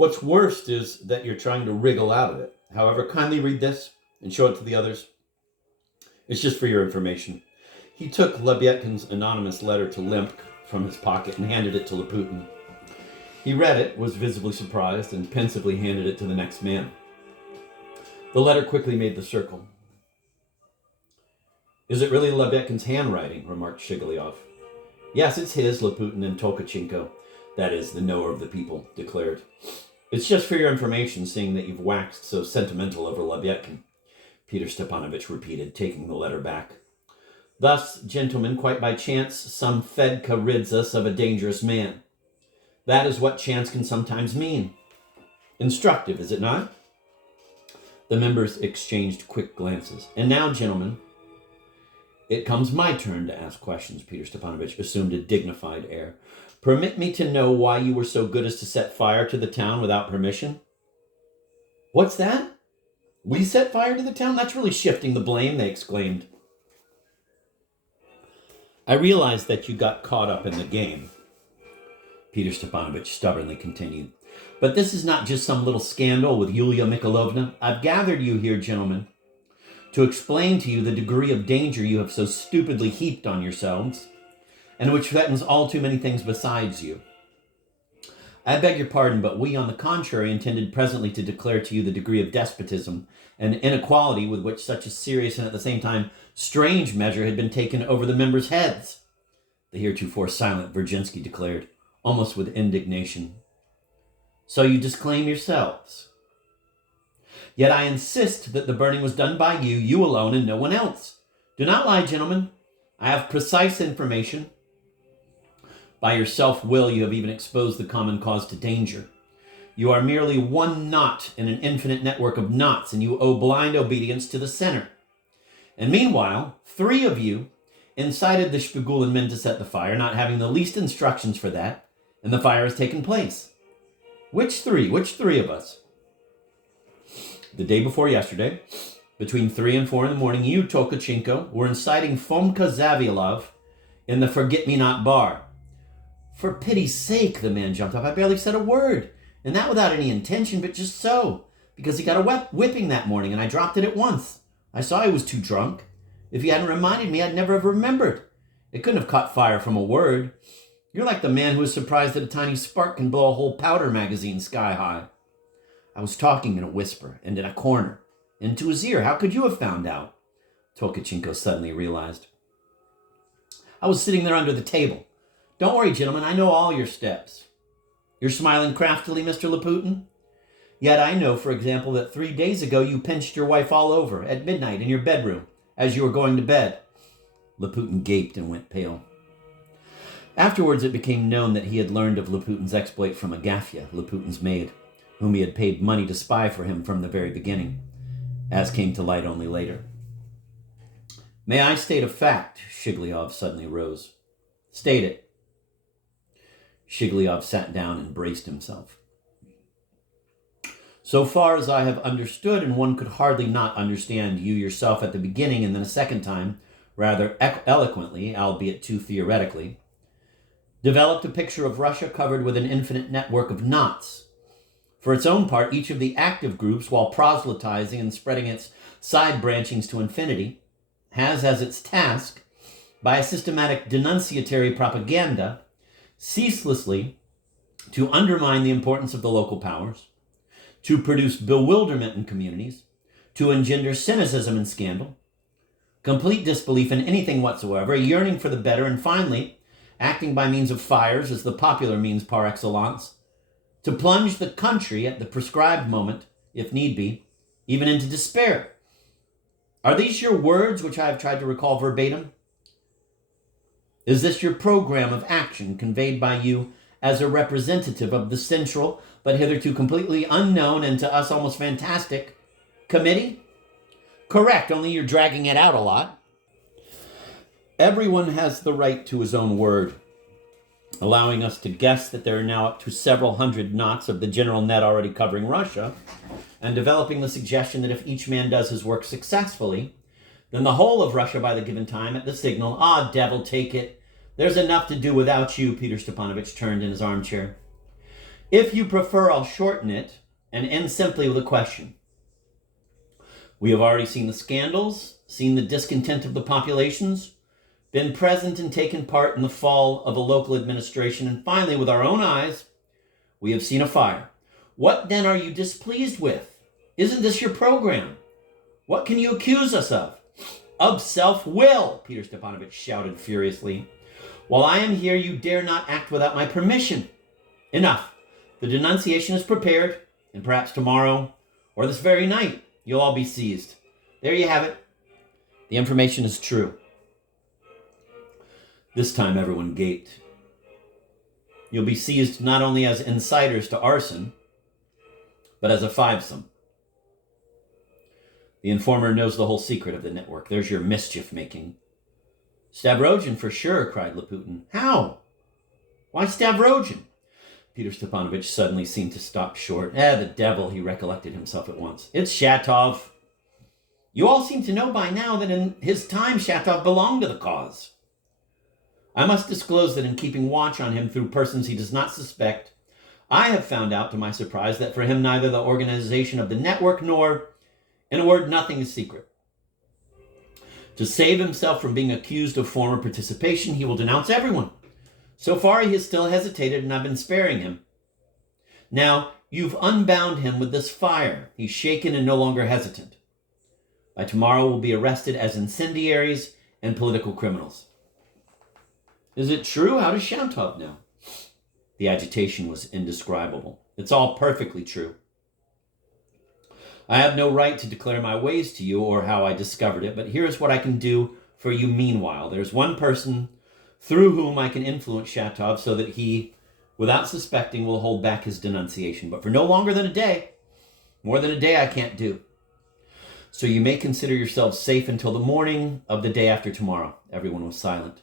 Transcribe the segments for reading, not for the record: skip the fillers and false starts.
What's worst is that you're trying to wriggle out of it. However, kindly read this and show it to the others. It's just for your information. He took Lebyadkin's anonymous letter to Limp from his pocket and handed it to Laputin. He read it, was visibly surprised, and pensively handed it to the next man. The letter quickly made the circle. "Is it really Lebyadkin's handwriting?" remarked Shigalov. "Yes, it's his," Laputin and Tolkachenko, that is, the knower of the people, declared. "It's just for your information, seeing that you've waxed so sentimental over Lebyadkin," Peter Stepanovich repeated, taking the letter back. "Thus, gentlemen, quite by chance, some Fedka rids us of a dangerous man. That is what chance can sometimes mean. Instructive, is it not?" The members exchanged quick glances. "And now, gentlemen, it comes my turn to ask questions," Peter Stepanovich assumed a dignified air. "Permit me to know why you were so good as to set fire to the town without permission?" "What's that? We set fire to the town? That's really shifting the blame," they exclaimed. "I realize that you got caught up in the game," Peter Stepanovich stubbornly continued. "But this is not just some little scandal with Yulia Mikhailovna. I've gathered you here, gentlemen, to explain to you the degree of danger you have so stupidly heaped on yourselves, and which threatens all too many things besides you. I beg your pardon, but we, on the contrary, intended presently to declare to you the degree of despotism and inequality with which such a serious and at the same time strange measure had been taken over the members' heads," the heretofore silent Virginsky declared, almost with indignation. "So you disclaim yourselves? Yet I insist that the burning was done by you, you alone, and no one else. Do not lie, gentlemen. I have precise information. By your self-will, you have even exposed the common cause to danger. You are merely one knot in an infinite network of knots, and you owe blind obedience to the center. And meanwhile, 3 of you incited the Shpigulin men to set the fire, not having the least instructions for that, and the fire has taken place. Which 3? Which 3 of us? The day before yesterday, between 3 and 4 in the morning, you, Tolkachenko, were inciting Fomka Zavialov in the Forget-Me-Not bar." "For pity's sake," the man jumped up. "I barely said a word, and that without any intention, but just so, because he got a whipping that morning, and I dropped it at once. I saw he was too drunk. If you hadn't reminded me, I'd never have remembered. It couldn't have caught fire from a word. You're like the man who is surprised that a tiny spark can blow a whole powder magazine sky high. I was talking in a whisper, and in a corner, into his ear. How could you have found out?" Tolkachenko suddenly realized. "I was sitting there under the table. Don't worry, gentlemen, I know all your steps. You're smiling craftily, Mr. Laputin? Yet I know, for example, that 3 days ago you pinched your wife all over at midnight in your bedroom as you were going to bed." Laputin gaped and went pale. Afterwards, it became known that he had learned of Laputin's exploit from Agafya, Laputin's maid, whom he had paid money to spy for him from the very beginning, as came to light only later. "May I state a fact?" Shigalov suddenly rose. "State it." Shigalov sat down and braced himself. "So far as I have understood, and one could hardly not understand you yourself at the beginning and then a second time, rather eloquently, albeit too theoretically, developed a picture of Russia covered with an infinite network of knots. For its own part, each of the active groups, while proselytizing and spreading its side branchings to infinity, has as its task, by a systematic denunciatory propaganda, ceaselessly to undermine the importance of the local powers, to produce bewilderment in communities, to engender cynicism and scandal, complete disbelief in anything whatsoever, a yearning for the better, and finally, acting by means of fires as the popular means par excellence, to plunge the country at the prescribed moment, if need be, even into despair. Are these your words which I have tried to recall verbatim? Is this your program of action conveyed by you as a representative of the central, but hitherto completely unknown and to us almost fantastic, committee? Correct, only you're dragging it out a lot. Everyone has the right to his own word, allowing us to guess that there are now up to several hundred knots of the general net already covering Russia, and developing the suggestion that if each man does his work successfully, then the whole of Russia by the given time at the signal, devil take it, there's enough to do without you, Peter Stepanovich turned in his armchair. If you prefer, I'll shorten it and end simply with a question. We have already seen the scandals, seen the discontent of the populations, been present and taken part in the fall of a local administration, and finally, with our own eyes, we have seen a fire. What then are you displeased with? Isn't this your program? What can you accuse us of? Of self-will, Peter Stepanovich shouted furiously. While I am here, you dare not act without my permission. Enough. The denunciation is prepared, and perhaps tomorrow, or this very night, you'll all be seized. There you have it. The information is true. This time everyone gaped. You'll be seized not only as insiders to arson, but as a fivesome. The informer knows the whole secret of the network. There's your mischief-making. Stavrogin, for sure, cried Laputin. How? Why Stavrogin? Peter Stepanovich suddenly seemed to stop short. The devil, he recollected himself at once. It's Shatov. You all seem to know by now that in his time Shatov belonged to the cause. I must disclose that in keeping watch on him through persons he does not suspect, I have found out to my surprise that for him neither the organization of the network nor, in a word, nothing is secret. To save himself from being accused of former participation, he will denounce everyone. So far he has still hesitated, and I've been sparing him. Now, you've unbound him with this fire. He's shaken and no longer hesitant. By tomorrow we'll be arrested as incendiaries and political criminals. Is it true? How does Shatov know? The agitation was indescribable. It's all perfectly true. I have no right to declare my ways to you or how I discovered it, but here's what I can do for you meanwhile. There's one person through whom I can influence Shatov so that he, without suspecting, will hold back his denunciation. But for no longer than a day, more than a day I can't do. So you may consider yourselves safe until the morning of the day after tomorrow. Everyone was silent.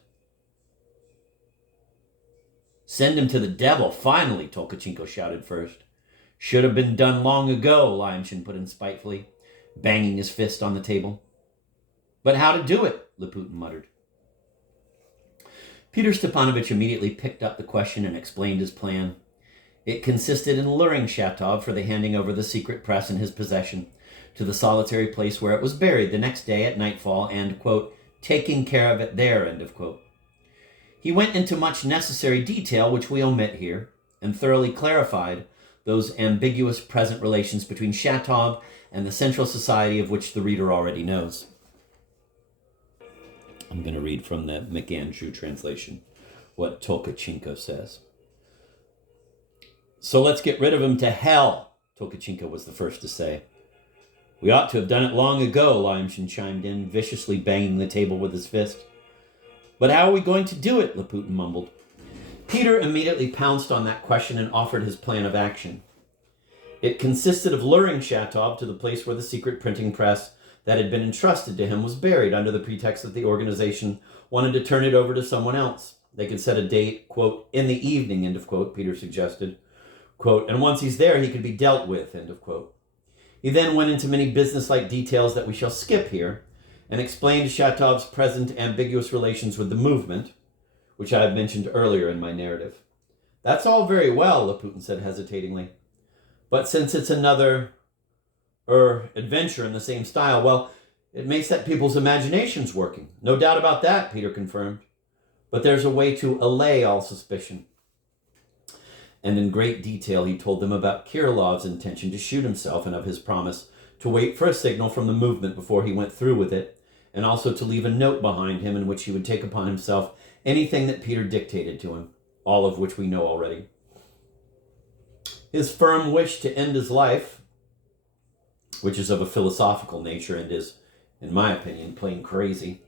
Send him to the devil, finally, Tolkachenko shouted first. Should have been done long ago, Lyamshin put in spitefully, banging his fist on the table. But how to do it, Laputin muttered. Peter Stepanovich immediately picked up the question and explained his plan. It consisted in luring Shatov for the handing over the secret press in his possession to the solitary place where it was buried the next day at nightfall and, quote, taking care of it there, end of quote. He went into much necessary detail, which we omit here, and thoroughly clarified those ambiguous present relations between Shatov and the Central Society of which the reader already knows. I'm going to read from the McAndrew translation what Tolkachenko says. So let's get rid of him to hell, Tolkachenko was the first to say. We ought to have done it long ago, Lyamshin chimed in, viciously banging the table with his fist. But how are we going to do it, Laputin mumbled. Peter immediately pounced on that question and offered his plan of action. It consisted of luring Shatov to the place where the secret printing press that had been entrusted to him was buried under the pretext that the organization wanted to turn it over to someone else. They could set a date, quote, in the evening, end of quote, Peter suggested, quote, and once he's there, he could be dealt with, end of quote. He then went into many businesslike details that we shall skip here and explained Shatov's present ambiguous relations with the movement, which I have mentioned earlier in my narrative. That's all very well, Laputin said hesitatingly. But since it's another adventure in the same style, well, it may set people's imaginations working. No doubt about that, Peter confirmed. But there's a way to allay all suspicion. And in great detail, he told them about Kirilov's intention to shoot himself and of his promise to wait for a signal from the movement before he went through with it, and also to leave a note behind him in which he would take upon himself anything that Peter dictated to him, all of which we know already. His firm wish to end his life, which is of a philosophical nature and is, in my opinion, plain crazy,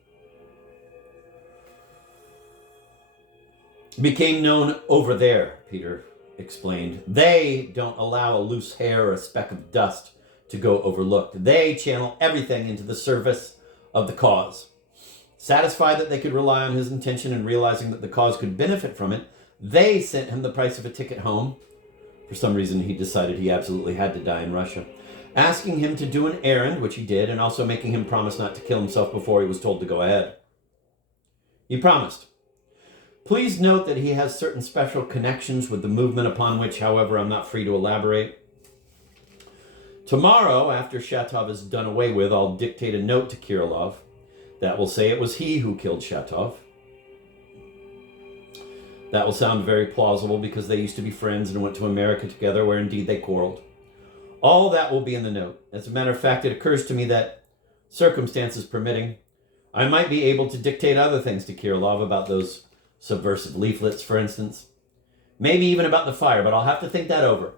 became known over there, Peter explained. They don't allow a loose hair or a speck of dust to go overlooked. They channel everything into the service of the cause. Satisfied that they could rely on his intention and realizing that the cause could benefit from it, they sent him the price of a ticket home. For some reason, he decided he absolutely had to die in Russia, asking him to do an errand, which he did, and also making him promise not to kill himself before he was told to go ahead. He promised. Please note that he has certain special connections with the movement upon which, however, I'm not free to elaborate. Tomorrow, after Shatov is done away with, I'll dictate a note to Kirilov that will say it was he who killed Shatov. That will sound very plausible because they used to be friends and went to America together, where indeed they quarreled. All that will be in the note. As a matter of fact, it occurs to me that, circumstances permitting, I might be able to dictate other things to Kirilov about those subversive leaflets, for instance. Maybe even about the fire, but I'll have to think that over.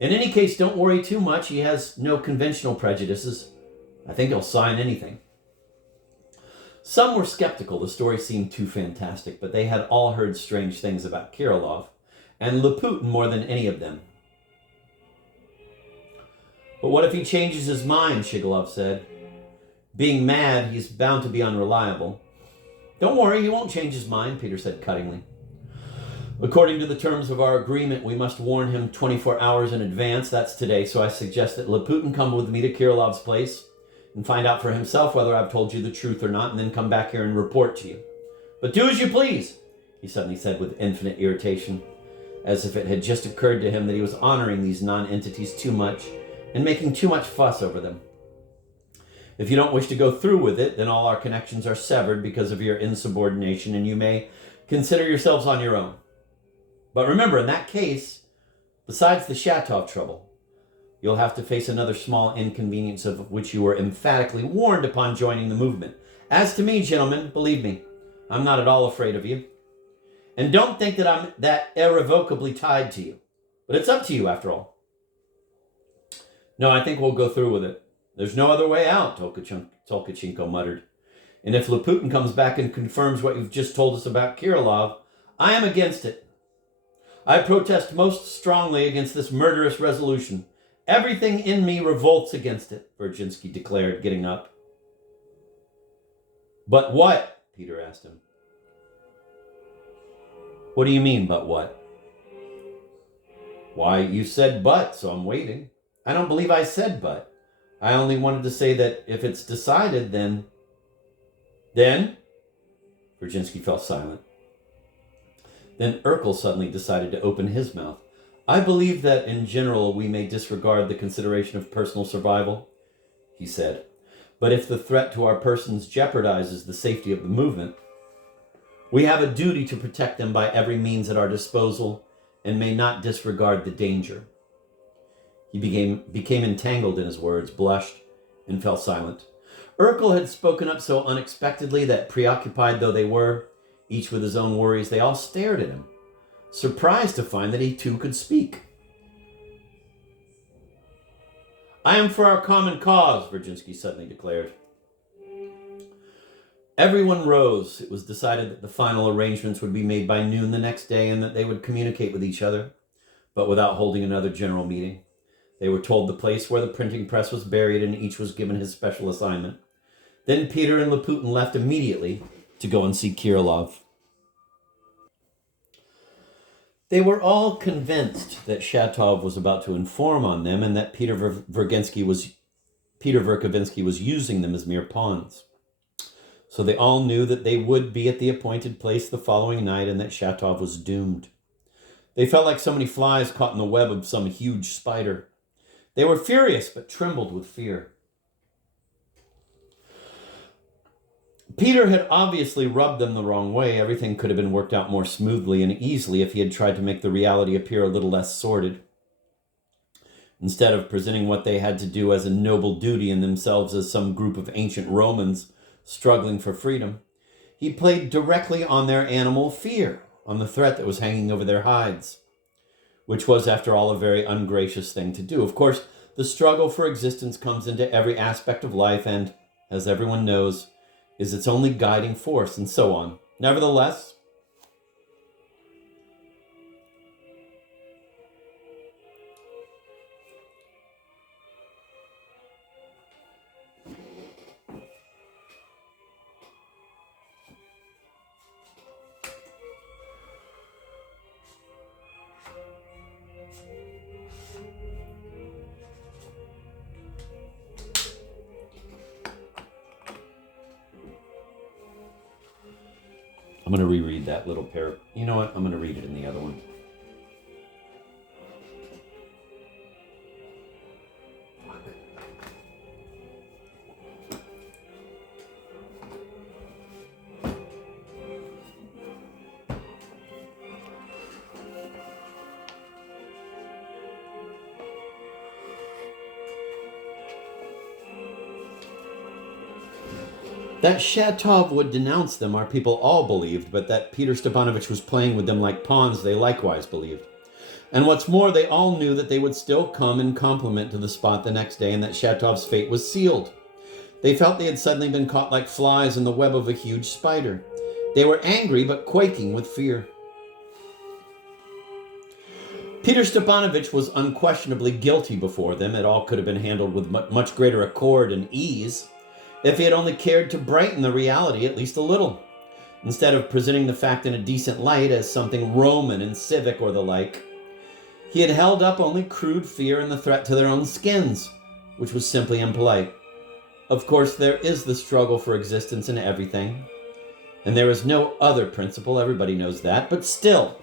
In any case, don't worry too much. He has no conventional prejudices. I think he'll sign anything. Some were skeptical. The story seemed too fantastic, but they had all heard strange things about Kirilov, and Laputin more than any of them. But what if he changes his mind, Shigalov said. Being mad, he's bound to be unreliable. Don't worry, he won't change his mind, Peter said cuttingly. According to the terms of our agreement, we must warn him 24 hours in advance. That's today, so I suggest that Laputin come with me to Kirilov's place and find out for himself whether I've told you the truth or not, and then come back here and report to you. But do as you please, he suddenly said with infinite irritation, as if it had just occurred to him that he was honoring these non-entities too much and making too much fuss over them. If you don't wish to go through with it, then all our connections are severed because of your insubordination, and you may consider yourselves on your own. But remember, in that case, besides the Shatov trouble, you'll have to face another small inconvenience of which you were emphatically warned upon joining the movement. As to me, gentlemen, believe me, I'm not at all afraid of you. And don't think that I'm that irrevocably tied to you. But it's up to you, after all. No, I think we'll go through with it. There's no other way out, Tolkachenko muttered. And if Laputin comes back and confirms what you've just told us about Kirilov, I am against it. I protest most strongly against this murderous resolution. Everything in me revolts against it, Virginsky declared, getting up. But what? Peter asked him. What do you mean, but what? Why, you said but, so I'm waiting. I don't believe I said but. I only wanted to say that if it's decided, then... Then? Virginsky fell silent. Then Urkel suddenly decided to open his mouth. I believe that in general we may disregard the consideration of personal survival, he said. But if the threat to our persons jeopardizes the safety of the movement, we have a duty to protect them by every means at our disposal and may not disregard the danger. He became entangled in his words, blushed, and fell silent. Urkel had spoken up so unexpectedly that, preoccupied though they were, each with his own worries, they all stared at him, surprised to find that he too could speak. I am for our common cause, Virginsky suddenly declared. Everyone rose. It was decided that the final arrangements would be made by noon the next day and that they would communicate with each other, but without holding another general meeting. They were told the place where the printing press was buried, and each was given his special assignment. Then Peter and Laputin left immediately to go and see Kirilov. They were all convinced that Shatov was about to inform on them and that Peter Verkovensky was using them as mere pawns. So they all knew that they would be at the appointed place the following night and that Shatov was doomed. They felt like so many flies caught in the web of some huge spider. They were furious but trembled with fear. Peter had obviously rubbed them the wrong way. Everything could have been worked out more smoothly and easily if he had tried to make the reality appear a little less sordid. Instead of presenting what they had to do as a noble duty and themselves as some group of ancient Romans struggling for freedom, he played directly on their animal fear, on the threat that was hanging over their hides, which was, after all, a very ungracious thing to do. Of course, the struggle for existence comes into every aspect of life and, as everyone knows, is its only guiding force, and so on. Nevertheless, I'm going to reread that little pair. You know what? I'm going to read it in the other one. That Shatov would denounce them, our people all believed, but that Peter Stepanovich was playing with them like pawns, they likewise believed. And what's more, they all knew that they would still come in compliment to the spot the next day and that Shatov's fate was sealed. They felt they had suddenly been caught like flies in the web of a huge spider. They were angry but quaking with fear. Peter Stepanovich was unquestionably guilty before them. It all could have been handled with much greater accord and ease if he had only cared to brighten the reality at least a little, instead of presenting the fact in a decent light as something Roman and civic or the like. He had held up only crude fear and the threat to their own skins, which was simply impolite. Of course, there is the struggle for existence in everything, and there is no other principle, everybody knows that, but still.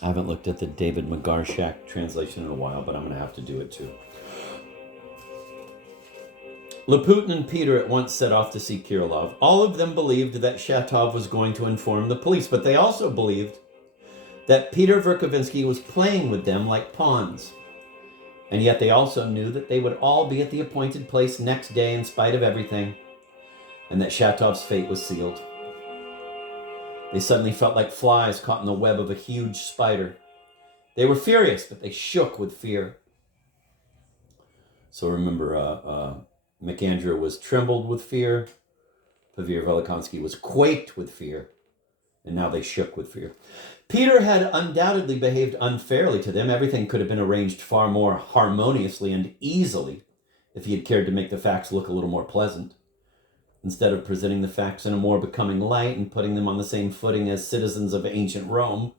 I haven't looked at the David Magarshak translation in a while, but I'm going to have to do it too. Laputin and Peter at once set off to see Kirilov. All of them believed that Shatov was going to inform the police, but they also believed that Peter Verkovensky was playing with them like pawns. And yet they also knew that they would all be at the appointed place next day in spite of everything, and that Shatov's fate was sealed. They suddenly felt like flies caught in the web of a huge spider. They were furious, but they shook with fear. So remember, McAndrew was trembled with fear. Pavel Velikonsky was quaked with fear. And now they shook with fear. Peter had undoubtedly behaved unfairly to them. Everything could have been arranged far more harmoniously and easily if he had cared to make the facts look a little more pleasant. Instead of presenting the facts in a more becoming light and putting them on the same footing as citizens of ancient Rome,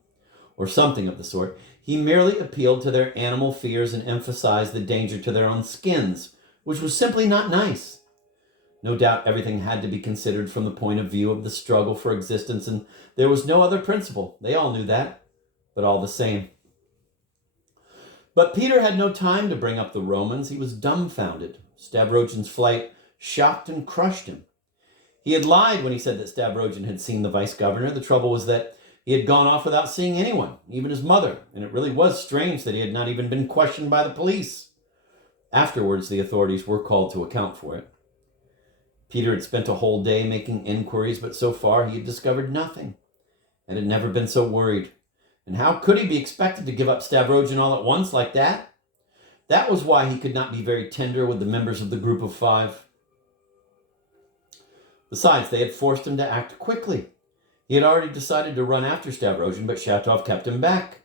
or something of the sort, he merely appealed to their animal fears and emphasized the danger to their own skins, which was simply not nice. No doubt everything had to be considered from the point of view of the struggle for existence, and there was no other principle. They all knew that, but all the same. But Peter had no time to bring up the Romans. He was dumbfounded. Stavrogin's flight shocked and crushed him. He had lied when he said that Stavrogin had seen the vice-governor. The trouble was that he had gone off without seeing anyone, even his mother, and it really was strange that he had not even been questioned by the police. Afterwards, the authorities were called to account for it. Peter had spent a whole day making inquiries, but so far he had discovered nothing, and had never been so worried. And how could he be expected to give up Stavrogin all at once like that? That was why he could not be very tender with the members of the group of five. Besides, they had forced him to act quickly. He had already decided to run after Stavrogin, but Shatov kept him back.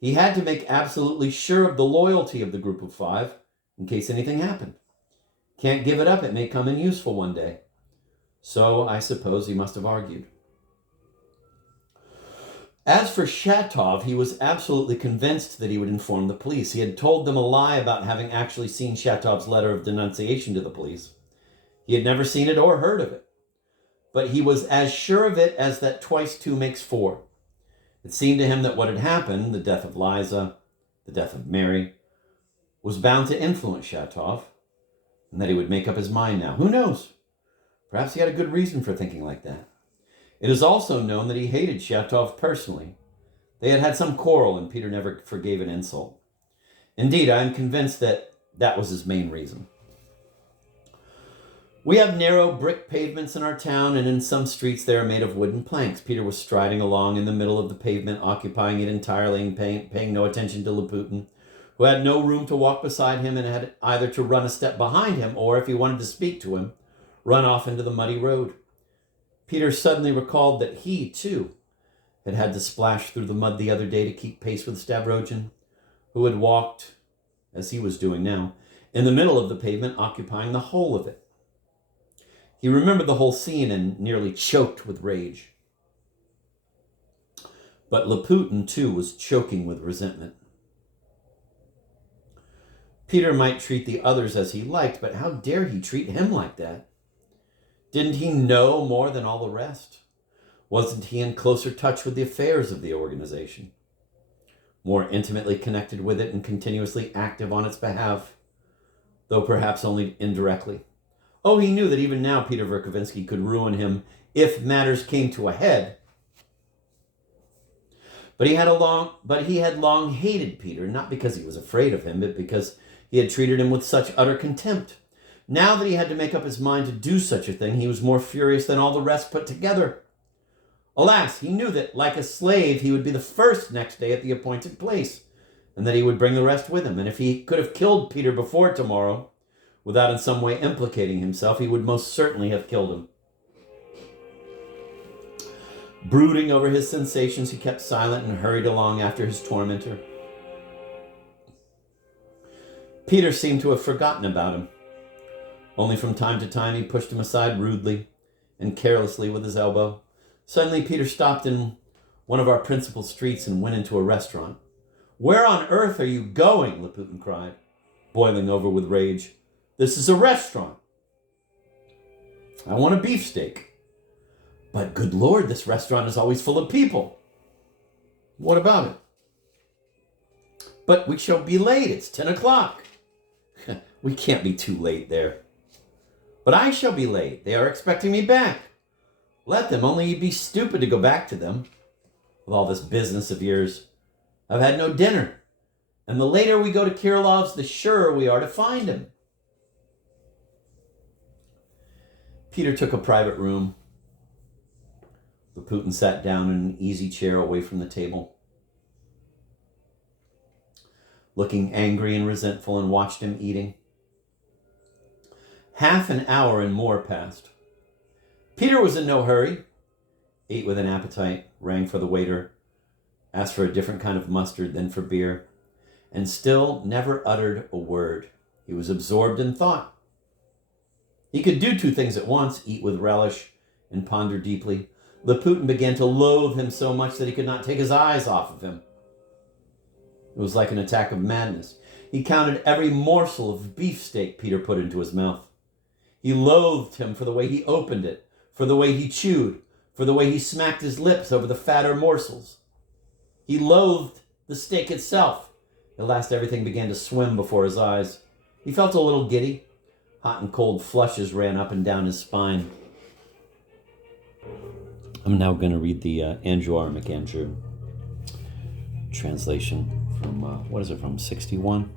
He had to make absolutely sure of the loyalty of the group of five in case anything happened. Can't give it up, it may come in useful one day. So I suppose he must have argued. As for Shatov, he was absolutely convinced that he would inform the police. He had told them a lie about having actually seen Shatov's letter of denunciation to the police. He had never seen it or heard of it. But he was as sure of it as that twice two makes four. It seemed to him that what had happened, the death of Liza, the death of Mary, was bound to influence Shatov, and that he would make up his mind now. Who knows? Perhaps he had a good reason for thinking like that. It is also known that he hated Shatov personally. They had had some quarrel, and Peter never forgave an insult. Indeed, I am convinced that that was his main reason. We have narrow brick pavements in our town, and in some streets they are made of wooden planks. Peter was striding along in the middle of the pavement, occupying it entirely and paying no attention to Laputin, who had no room to walk beside him and had either to run a step behind him or, if he wanted to speak to him, run off into the muddy road. Peter suddenly recalled that he, too, had had to splash through the mud the other day to keep pace with Stavrogin, who had walked, as he was doing now, in the middle of the pavement, occupying the whole of it. He remembered the whole scene and nearly choked with rage. But Laputin, too, was choking with resentment. Peter might treat the others as he liked, but how dare he treat him like that? Didn't he know more than all the rest? Wasn't he in closer touch with the affairs of the organization? More intimately connected with it and continuously active on its behalf, though perhaps only indirectly? Oh, he knew that even now Peter Verkovensky could ruin him if matters came to a head. But he had long hated Peter, not because he was afraid of him, but because he had treated him with such utter contempt. Now that he had to make up his mind to do such a thing, he was more furious than all the rest put together. Alas, he knew that, like a slave, he would be the first next day at the appointed place, and that he would bring the rest with him. And if he could have killed Peter before tomorrow, without in some way implicating himself, he would most certainly have killed him. Brooding over his sensations, he kept silent and hurried along after his tormentor. Peter seemed to have forgotten about him. Only from time to time he pushed him aside rudely and carelessly with his elbow. Suddenly Peter stopped in one of our principal streets and went into a restaurant. "Where on earth are you going?" Laputin cried, boiling over with rage. "This is a restaurant. I want a beefsteak." "But good Lord, this restaurant is always full of people." "What about it?" "But we shall be late. It's 10 o'clock. "We can't be too late there." "But I shall be late. They are expecting me back." "Let them, only you'd be stupid to go back to them. With all this business of yours. I've had no dinner. And the later we go to Kirilov's, the surer we are to find him." Peter took a private room. Laputin sat down in an easy chair away from the table, looking angry and resentful, and watched him eating. Half an hour and more passed. Peter was in no hurry, ate with an appetite, rang for the waiter, asked for a different kind of mustard, then for beer, and still never uttered a word. He was absorbed in thought. He could do two things at once, eat with relish and ponder deeply. Laputin began to loathe him so much that he could not take his eyes off of him. It was like an attack of madness. He counted every morsel of beefsteak Peter put into his mouth. He loathed him for the way he opened it, for the way he chewed, for the way he smacked his lips over the fatter morsels. He loathed the steak itself. At last everything began to swim before his eyes. He felt a little giddy. Hot and cold flushes ran up and down his spine. I'm now going to read the Andrew R. McAndrew translation from, what is it, from 61?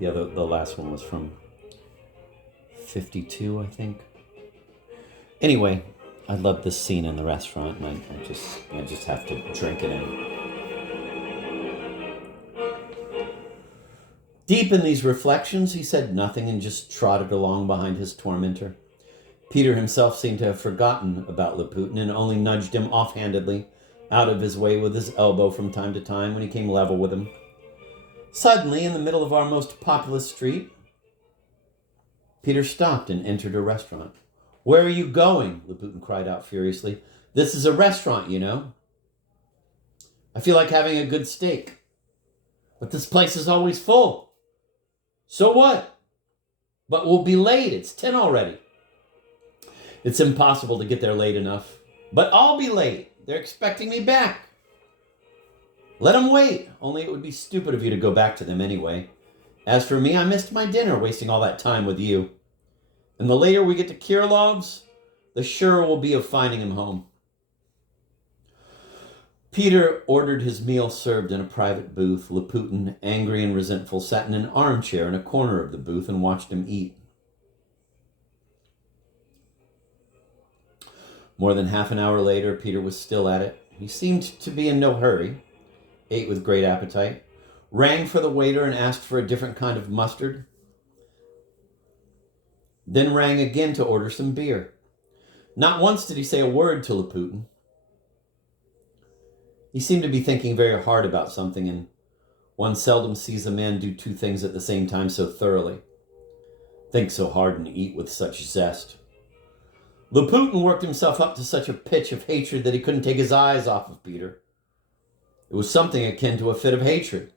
The last one was from 52, I think. Anyway, I love this scene in the restaurant, and I just have to drink it in. Deep in these reflections, he said nothing and just trotted along behind his tormentor. Peter himself seemed to have forgotten about Laputin and only nudged him offhandedly out of his way with his elbow from time to time when he came level with him. Suddenly, in the middle of our most populous street, Peter stopped and entered a restaurant. "Where are you going?" Laputin cried out furiously. "This is a restaurant, you know. I feel like having a good steak. But this place is always full." "So what? But we'll be late. It's 10 already." "It's impossible to get there late enough." "But I'll be late. They're expecting me back." "Let them wait. Only it would be stupid of you to go back to them anyway. As for me, I missed my dinner wasting all that time with you. And the later we get to Kirilov's, the surer we'll be of finding him home." Peter ordered his meal served in a private booth. Laputin, angry and resentful, sat in an armchair in a corner of the booth and watched him eat. More than half an hour later, Peter was still at it. He seemed to be in no hurry, ate with great appetite, rang for the waiter and asked for a different kind of mustard, then rang again to order some beer. Not once did he say a word to Laputin. He seemed to be thinking very hard about something, and one seldom sees a man do two things at the same time so thoroughly, think so hard and eat with such zest. Laputin worked himself up to such a pitch of hatred that he couldn't take his eyes off of Peter. It was something akin to a fit of hatred.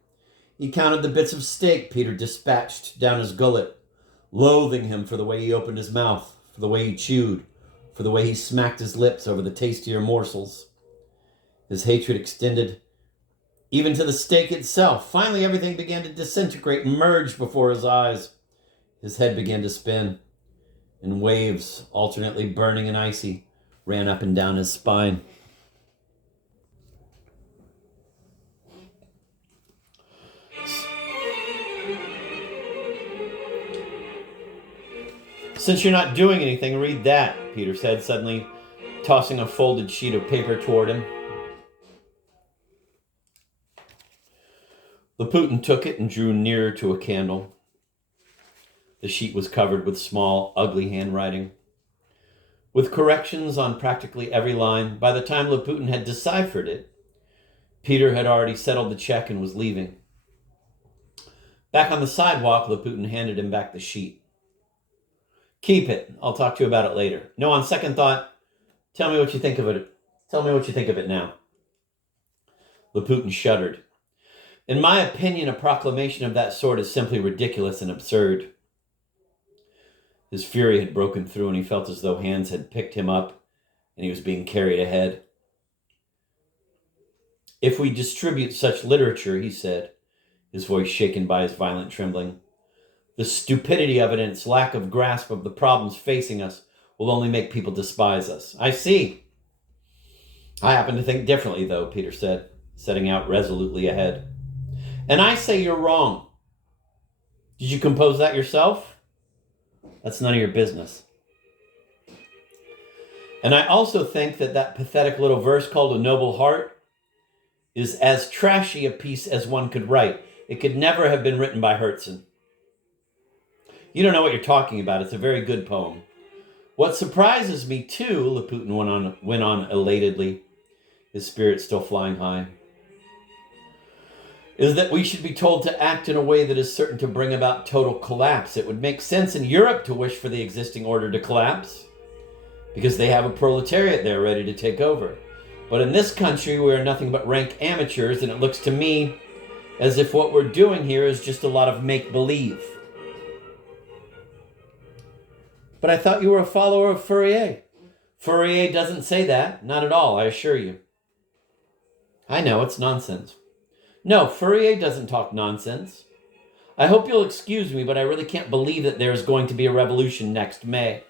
He counted the bits of steak Peter dispatched down his gullet, loathing him for the way he opened his mouth, for the way he chewed, for the way he smacked his lips over the tastier morsels. His hatred extended even to the steak itself. Finally, everything began to disintegrate and merge before his eyes. His head began to spin, and waves, alternately burning and icy, ran up and down his spine. Since you're not doing anything, read that, Peter said, suddenly tossing a folded sheet of paper toward him. Laputin took it and drew nearer to a candle. The sheet was covered with small, ugly handwriting, with corrections on practically every line. By the time Laputin had deciphered it, Peter had already settled the check and was leaving. Back on the sidewalk, Laputin handed him back the sheet. Keep it. I'll talk to you about it later. No, on second thought, tell me what you think of it. Tell me what you think of it now. Laputin shuddered. In my opinion, a proclamation of that sort is simply ridiculous and absurd. His fury had broken through, and he felt as though hands had picked him up and he was being carried ahead. If we distribute such literature, he said, his voice shaken by his violent trembling, the stupidity of it and its lack of grasp of the problems facing us will only make people despise us. I see. I happen to think differently, though, Peter said, setting out resolutely ahead. And I say you're wrong. Did you compose that yourself? That's none of your business. And I also think that pathetic little verse called A Noble Heart is as trashy a piece as one could write. It could never have been written by Herzen. You don't know what you're talking about. It's a very good poem. What surprises me, too, Laputin went on elatedly, his spirit still flying high, is that we should be told to act in a way that is certain to bring about total collapse. It would make sense in Europe to wish for the existing order to collapse, because they have a proletariat there ready to take over. But in this country, we are nothing but rank amateurs, and it looks to me as if what we're doing here is just a lot of make-believe. But I thought you were a follower of Fourier. Fourier doesn't say that. Not at all, I assure you. I know, it's nonsense. No, Fourier doesn't talk nonsense. I hope you'll excuse me, but I really can't believe that there is going to be a revolution next May.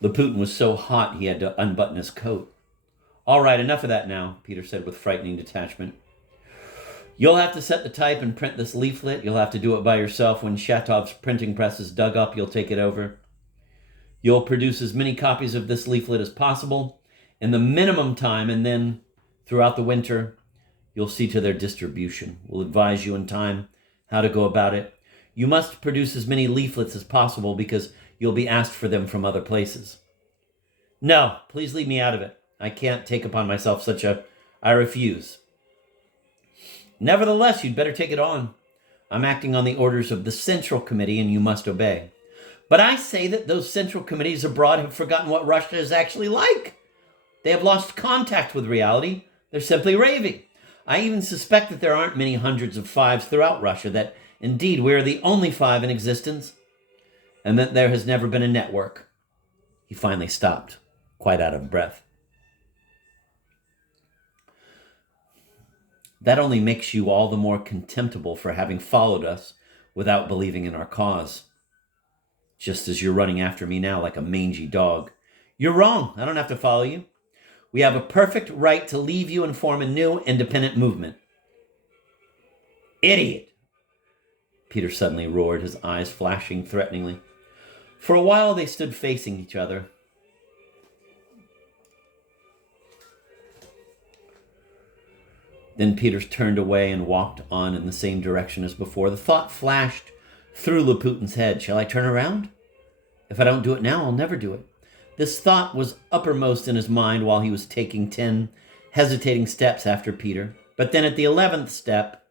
Laputin was so hot he had to unbutton his coat. All right, enough of that now, Peter said with frightening detachment. You'll have to set the type and print this leaflet. You'll have to do it by yourself. When Shatov's printing press is dug up, you'll take it over. You'll produce as many copies of this leaflet as possible in the minimum time, and then throughout the winter, you'll see to their distribution. We'll advise you in time how to go about it. You must produce as many leaflets as possible because you'll be asked for them from other places. No, please leave me out of it. I can't take upon myself I refuse. Nevertheless, you'd better take it on. I'm acting on the orders of the Central Committee, and you must obey. But I say that those Central Committees abroad have forgotten what Russia is actually like. They have lost contact with reality. They're simply raving. I even suspect that there aren't many hundreds of fives throughout Russia, that indeed we are the only five in existence, and that there has never been a network. He finally stopped, quite out of breath. That only makes you all the more contemptible for having followed us without believing in our cause. Just as you're running after me now like a mangy dog. You're wrong. I don't have to follow you. We have a perfect right to leave you and form a new independent movement. Idiot! Peter suddenly roared, his eyes flashing threateningly. For a while they stood facing each other. Then Peter turned away and walked on in the same direction as before. The thought flashed through Laputin's head. Shall I turn around? If I don't do it now, I'll never do it. This thought was uppermost in his mind while he was taking 10 hesitating steps after Peter. But then at the 11th step,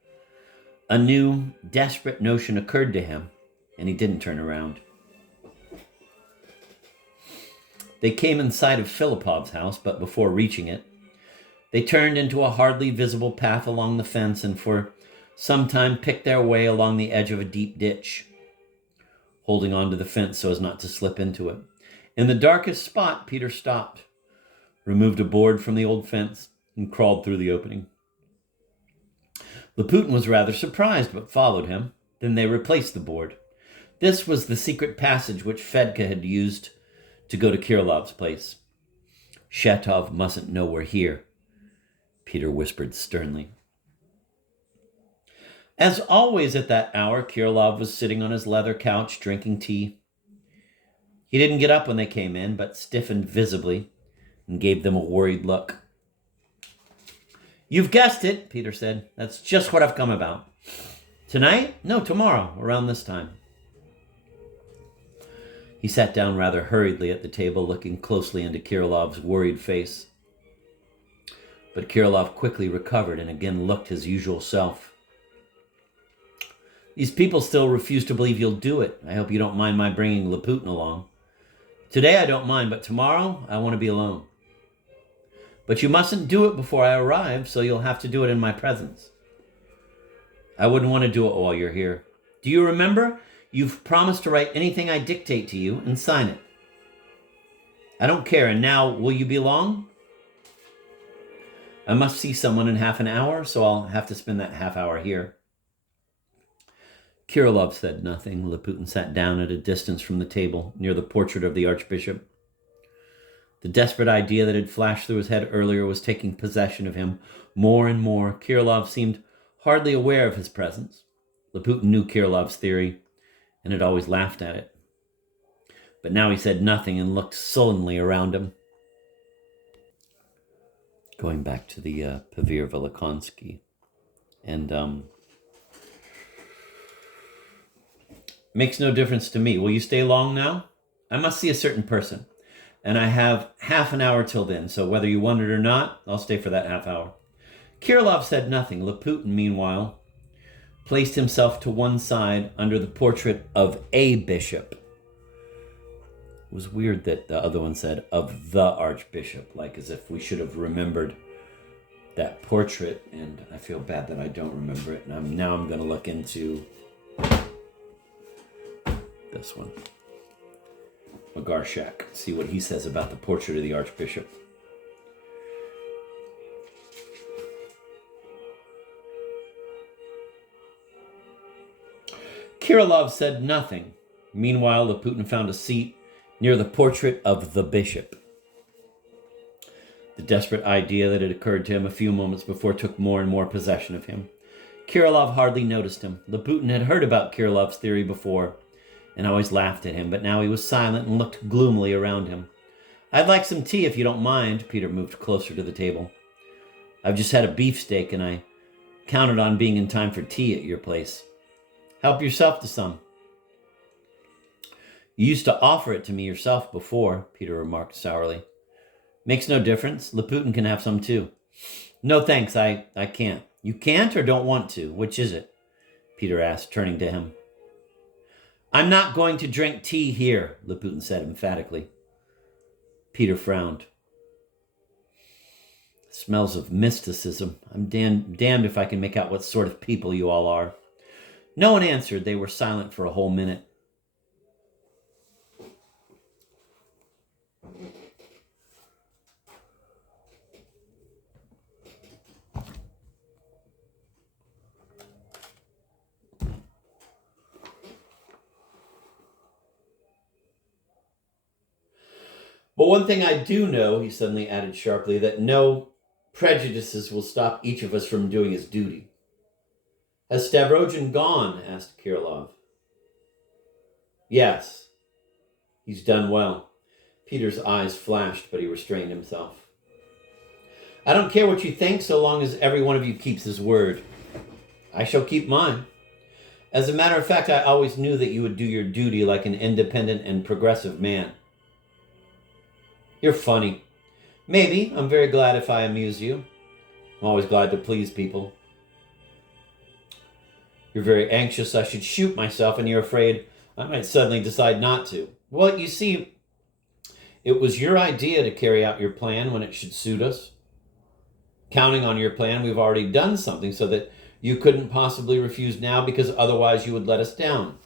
a new, desperate notion occurred to him, and he didn't turn around. They came in sight of Filipov's house, but before reaching it, they turned into a hardly visible path along the fence and for some time picked their way along the edge of a deep ditch, holding on to the fence so as not to slip into it. In the darkest spot, Peter stopped, removed a board from the old fence, and crawled through the opening. Laputin was rather surprised, but followed him. Then they replaced the board. This was the secret passage which Fedka had used to go to Kirilov's place. Shatov mustn't know we're here, Peter whispered sternly. As always at that hour, Kirilov was sitting on his leather couch drinking tea. He didn't get up when they came in, but stiffened visibly and gave them a worried look. You've guessed it, Peter said. That's just what I've come about. Tonight? No, tomorrow, around this time. He sat down rather hurriedly at the table, looking closely into Kirilov's worried face. But Kirilov quickly recovered and again looked his usual self. These people still refuse to believe you'll do it. I hope you don't mind my bringing Laputin along. Today I don't mind, but tomorrow I want to be alone. But you mustn't do it before I arrive, so you'll have to do it in my presence. I wouldn't want to do it while you're here. Do you remember? You've promised to write anything I dictate to you and sign it. I don't care, and now, will you be long? I must see someone in half an hour, so I'll have to spend that half hour here. Kirilov said nothing. Laputin sat down at a distance from the table, near the portrait of the Archbishop. The desperate idea that had flashed through his head earlier was taking possession of him more and more. Kirilov seemed hardly aware of his presence. Laputin knew Kirilov's theory and had always laughed at it. But now he said nothing and looked sullenly around him. Going back to the Paveer Velikonsky. And makes no difference to me. Will you stay long now? I must see a certain person. And I have half an hour till then, so whether you want it or not, I'll stay for that half hour. Kirilov said nothing. Laputin, meanwhile, placed himself to one side under the portrait of a bishop. It was weird that the other one said of the Archbishop, like as if we should have remembered that portrait, and I feel bad that I don't remember it. And now I'm going to look into this one. Magarshak, see what he says about the portrait of the Archbishop. Kirilov said nothing. Meanwhile, Laputin found a seat near the portrait of the bishop. The desperate idea that had occurred to him a few moments before took more and more possession of him. Kirilov hardly noticed him. Laputin had heard about Kirilov's theory before and always laughed at him, but now he was silent and looked gloomily around him. I'd like some tea if you don't mind. Peter moved closer to the table. I've just had a beefsteak and I counted on being in time for tea at your place. Help yourself to some. You used to offer it to me yourself before, Peter remarked sourly. Makes no difference. Laputin can have some too. No thanks, I can't. You can't or don't want to? Which is it? Peter asked, turning to him. I'm not going to drink tea here, Laputin said emphatically. Peter frowned. Smells of mysticism. I'm damned if I can make out what sort of people you all are. No one answered. They were silent for a whole minute. But one thing I do know, he suddenly added sharply, that no prejudices will stop each of us from doing his duty. Has Stavrogin gone? Asked Kirilov. Yes. He's done well. Peter's eyes flashed, but he restrained himself. I don't care what you think so long as every one of you keeps his word. I shall keep mine. As a matter of fact, I always knew that you would do your duty like an independent and progressive man. You're funny. Maybe. I'm very glad if I amuse you. I'm always glad to please people. You're very anxious I should shoot myself, and you're afraid I might suddenly decide not to. Well, you see, it was your idea to carry out your plan when it should suit us. Counting on your plan, we've already done something so that you couldn't possibly refuse now because otherwise you would let us down.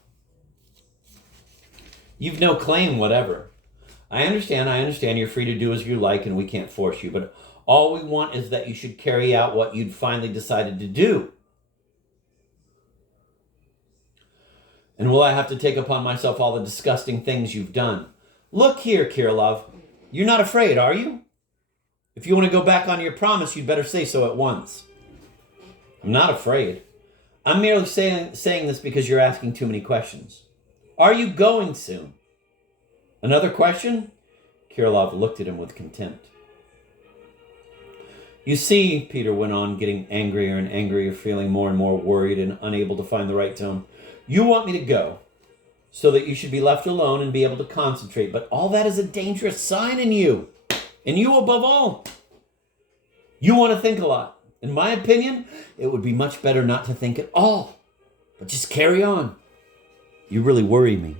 You've no claim whatever. I understand you're free to do as you like and we can't force you, but all we want is that you should carry out what you'd finally decided to do. And will I have to take upon myself all the disgusting things you've done? Look here, Kirilov. You're not afraid, are you? If you want to go back on your promise, you'd better say so at once. I'm not afraid. I'm merely saying this because you're asking too many questions. Are you going soon? Another question? Kirilov looked at him with contempt. You see, Peter went on, getting angrier and angrier, feeling more and more worried and unable to find the right tone. You want me to go, so that you should be left alone and be able to concentrate. But all that is a dangerous sign in you. And you above all. You want to think a lot. In my opinion, it would be much better not to think at all. But just carry on. You really worry me.